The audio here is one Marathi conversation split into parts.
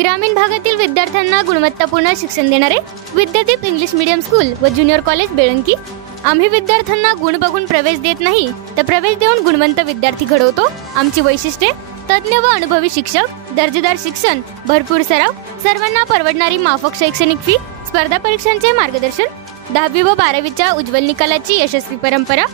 ग्रामीण भागातील विद्यार्थ्यांना गुणवत्तापूर्ण शिक्षण देणारे विद्यादीप इंग्लिश मीडियम स्कूल व ज्युनियर कॉलेज बेळंकी। आम्ही विद्यार्थ्यांना गुण बघून प्रवेश देत नाही, तर प्रवेश देऊन गुणवंत विद्यार्थी घडवतो। आमची वैशिष्ट्ये: तज्ञ व अनुभवी शिक्षक, दर्जेदार शिक्षण, भरपूर सराव, सर्वांना परवडणारी माफक शैक्षणिक फी, स्पर्धा परीक्षांचे मार्गदर्शन, 10वी व 12वीच्या उज्ज्वल निकालाची यशस्वी परंपरा,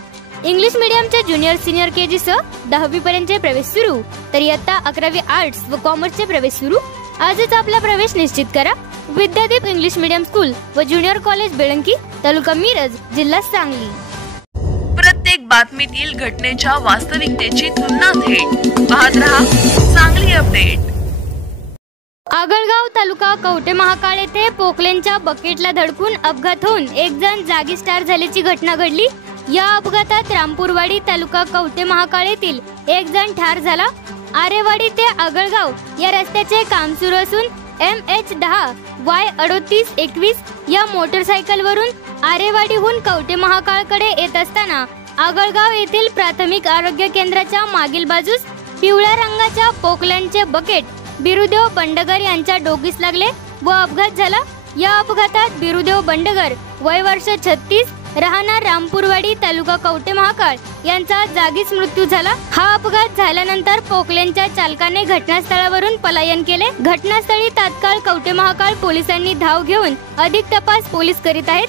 इंग्लिश मीडियमच्या ज्युनियर सिनियर केजी सह 10वी पर्यंतचे प्रवेश सुरू, तर इयत्ता 11वी आर्ट्स व कॉमर्सचे प्रवेश सुरू। आजच आपला प्रवेश निश्चित करा। विद्यादीप इंग्लिश मीडियम स्कूल व ज्युनियर कॉलेज बेळंकी, तालुका मिरज, जिल्हा सांगली। प्रत्येक बातमीतील घटनेच्या वास्तविकतेची तुलना थेट पाहत रहा सांगली अपडेट। आगळगाव तालुका कवठे महाकाळ येथे पोकलेनच्या बकेटला धडकून अपघात होऊन एक जण जागीच ठार झाल्याची घटना घडली। या अपघातात रामपूरवाडी तालुका कवठे महाकाळ येथील एक जण ठार झाला। आरेवाडी ते आगळगाव या रस्त्याचे काम सुरू असून MH10Y3821 या मोटरसायकलवरून आरेवाडीहून कवठे महाकाळकडे येत असताना आगळगाव येथील प्राथमिक आरोग्य केंद्राच्या मागील बाजूस पिवळ्या रंगाच्या पोकलॅनचे बकेट बिरुदेव बंडगर यांच्या डोकीस लागले व अपघात झाला। या अपघातात बिरुदेव बंडगर वय वर्ष 36 राहणार रामपूरवाडी तालुका कवठे महाकाळ यांचा जागीच मृत्यू झाला। हा अपघात झाल्यानंतर पोकलेनच्या चालकाने घटनास्थळावरून पलायन केले। घटनास्थळी तात्काळ कवठे महाकाळ पोलिसांनी धाव घेऊन अधिक तपास पोलीस करीत आहेत।